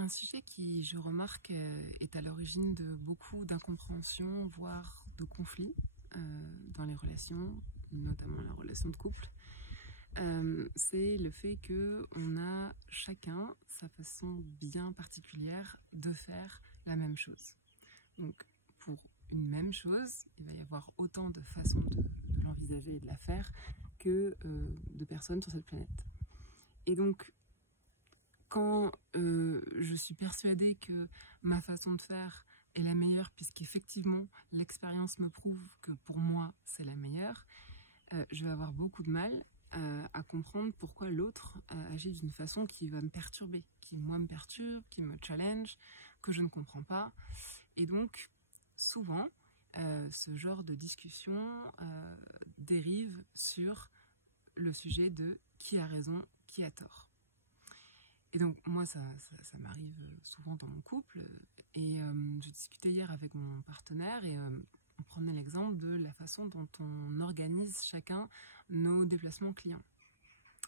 Un sujet qui, je remarque, est à l'origine de beaucoup d'incompréhensions, voire de conflits dans les relations, notamment la relation de couple, c'est le fait qu'on a chacun sa façon bien particulière de faire la même chose. Donc, pour une même chose, il va y avoir autant de façons de l'envisager et de la faire que de personnes sur cette planète. Et donc, quand je suis persuadée que ma façon de faire est la meilleure, puisqu'effectivement l'expérience me prouve que pour moi c'est la meilleure, je vais avoir beaucoup de mal à comprendre pourquoi l'autre agit d'une façon qui va me perturber, qui moi me perturbe, qui me challenge, que je ne comprends pas. Et donc souvent ce genre de discussion dérive sur le sujet de qui a raison, qui a tort. Et donc moi ça m'arrive souvent dans mon couple et je discutais hier avec mon partenaire et on prenait l'exemple de la façon dont on organise chacun nos déplacements clients.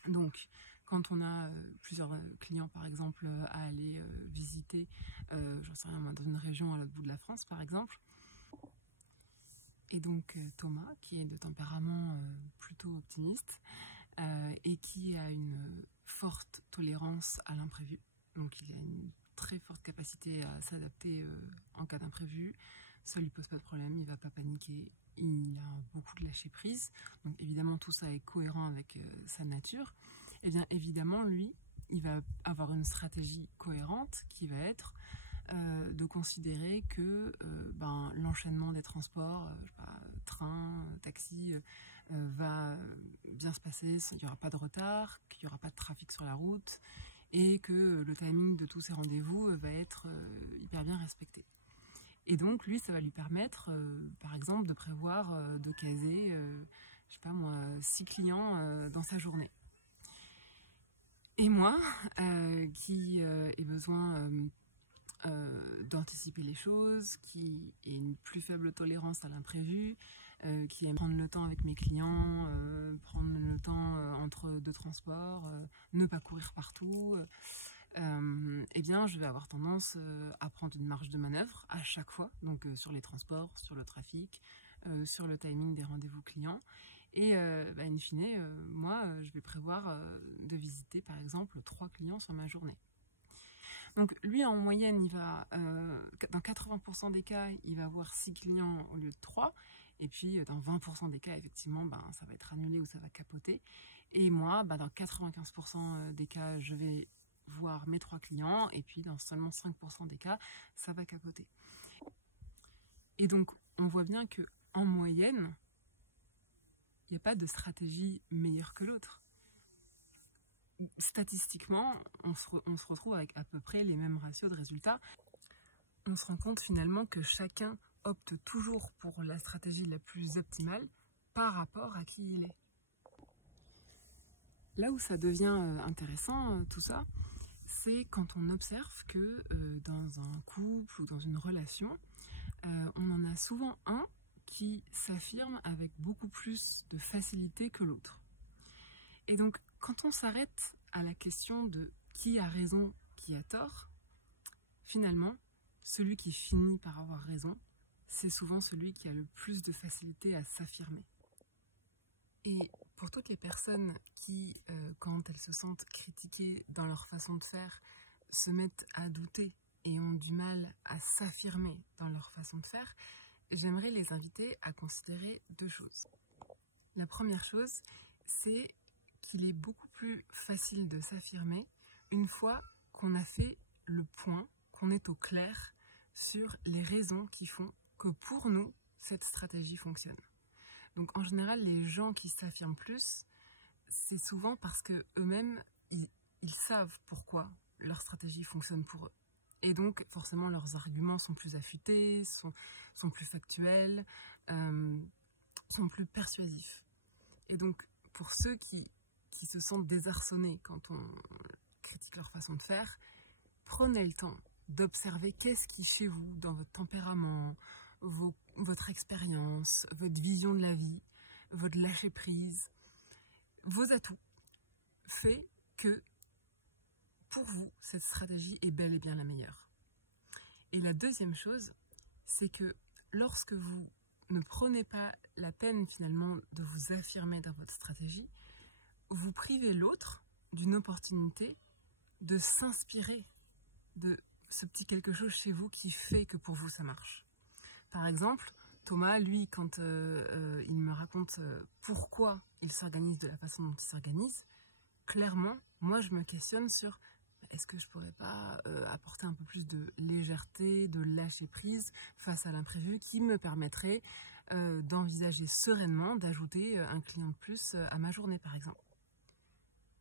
Donc quand on a plusieurs clients par exemple à aller visiter, j'en sais rien moi, dans une région à l'autre bout de la France par exemple, et donc Thomas qui est de tempérament plutôt optimiste et qui a une forte tolérance à l'imprévu. Donc il a une très forte capacité à s'adapter en cas d'imprévu. Ça lui pose pas de problème, il va pas paniquer, il a beaucoup de lâcher prise. Donc évidemment tout ça est cohérent avec sa nature. Et bien évidemment lui, il va avoir une stratégie cohérente qui va être de considérer que l'enchaînement des transports, train, taxi, va bien se passer, il n'y aura pas de retard, qu'il n'y aura pas de trafic sur la route et que le timing de tous ces rendez-vous va être hyper bien respecté. Et donc lui, ça va lui permettre, par exemple, de prévoir, de caser, je sais pas moi, 6 clients dans sa journée. Et moi, qui ai besoin d'anticiper les choses, qui ait une plus faible tolérance à l'imprévu, qui aime prendre le temps avec mes clients, prendre le temps entre deux transports, ne pas courir partout, eh bien je vais avoir tendance à prendre une marge de manœuvre à chaque fois, donc sur les transports, sur le trafic, sur le timing des rendez-vous clients. Et in fine, moi je vais prévoir de visiter par exemple 3 clients sur ma journée. Donc lui en moyenne il va dans 80% des cas il va avoir 6 clients au lieu de 3, et puis dans 20% des cas effectivement ça va être annulé ou ça va capoter, et moi dans 95% des cas je vais voir mes 3 clients, et puis dans seulement 5% des cas ça va capoter. Et donc on voit bien que en moyenne il n'y a pas de stratégie meilleure que l'autre. Statistiquement, on se retrouve avec à peu près les mêmes ratios de résultats. On se rend compte finalement que chacun opte toujours pour la stratégie la plus optimale par rapport à qui il est. Là où ça devient intéressant, tout ça, c'est quand on observe que dans un couple ou dans une relation, on en a souvent un qui s'affirme avec beaucoup plus de facilité que l'autre. Et donc, quand on s'arrête à la question de qui a raison, qui a tort, finalement, celui qui finit par avoir raison, c'est souvent celui qui a le plus de facilité à s'affirmer. Et pour toutes les personnes qui, quand elles se sentent critiquées dans leur façon de faire, se mettent à douter et ont du mal à s'affirmer dans leur façon de faire, j'aimerais les inviter à considérer 2 choses. La première chose, c'est qu'il est beaucoup plus facile de s'affirmer une fois qu'on a fait le point, qu'on est au clair sur les raisons qui font que pour nous, cette stratégie fonctionne. Donc en général, les gens qui s'affirment plus, c'est souvent parce que eux-mêmes, ils savent pourquoi leur stratégie fonctionne pour eux. Et donc forcément, leurs arguments sont plus affûtés, sont plus factuels, sont plus persuasifs. Et donc pour ceux qui se sentent désarçonnés quand on critique leur façon de faire, prenez le temps d'observer qu'est-ce qui chez vous, dans votre tempérament, votre expérience, votre vision de la vie, votre lâcher prise, vos atouts, fait que pour vous, cette stratégie est bel et bien la meilleure. Et la deuxième chose, c'est que lorsque vous ne prenez pas la peine finalement de vous affirmer dans votre stratégie, vous privez l'autre d'une opportunité de s'inspirer de ce petit quelque chose chez vous qui fait que pour vous ça marche. Par exemple, Thomas, lui, quand il me raconte pourquoi il s'organise de la façon dont il s'organise, clairement, moi je me questionne sur est-ce que je pourrais pas apporter un peu plus de légèreté, de lâcher prise face à l'imprévu qui me permettrait d'envisager sereinement d'ajouter un client de plus à ma journée par exemple.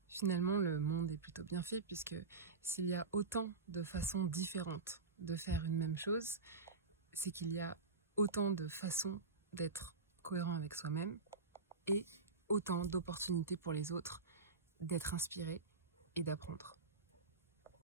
Finalement, le monde est plutôt bien fait puisque s'il y a autant de façons différentes de faire une même chose, c'est qu'il y a autant de façons d'être cohérent avec soi-même et autant d'opportunités pour les autres d'être inspirés et d'apprendre.